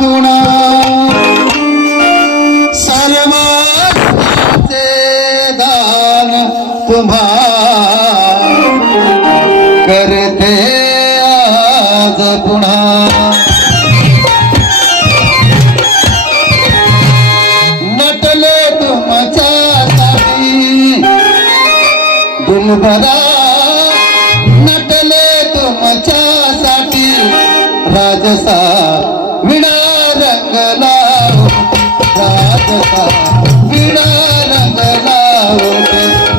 गुणा. सर्व दान तुम्हा करते आज नटले नटले तुमच्यासाठी राजसा विणा. राजसा विणा रंगला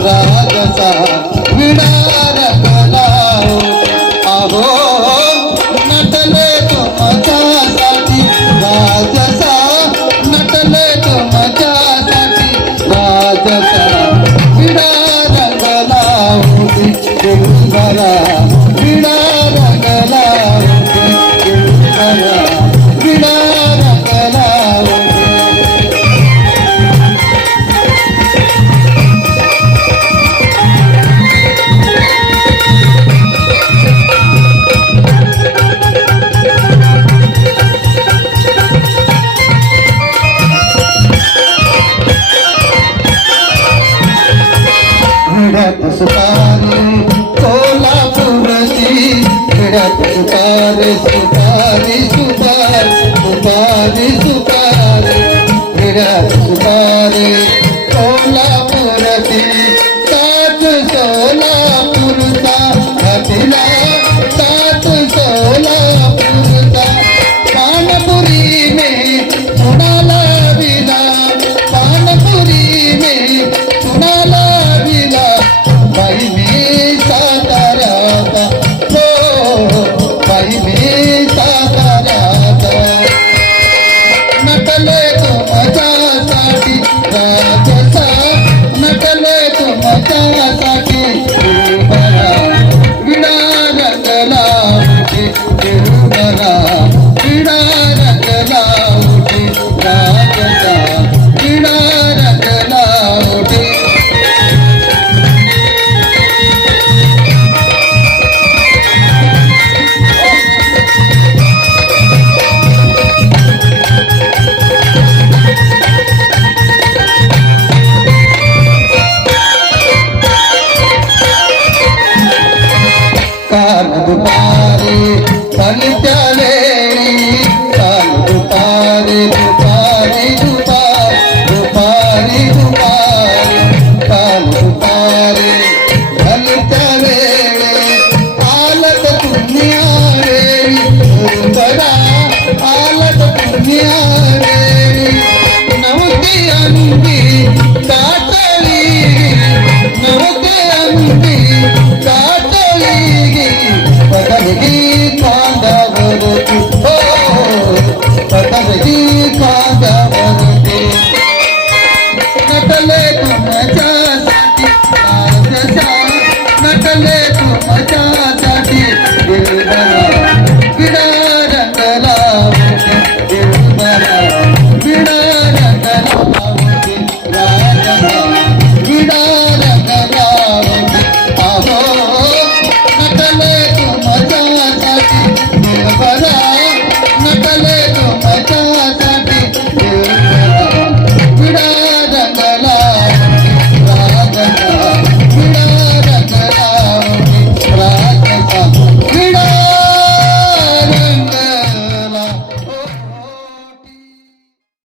राजसा विणा सुतारे कोल्हापूरची विड्यात सुतारे सुतारी सुतार सुतारी सुतारे विड्यात सुतारे కాదు పారే పలితవేణి కాదు పారే దుపారి దుపారి దుపారి దుపారి కాదు పారే పలితవేణి ఆలత పుణ్యావేణి బడా ఆలత పుణ్యావేణి నవతి అనుభీ ಸಲ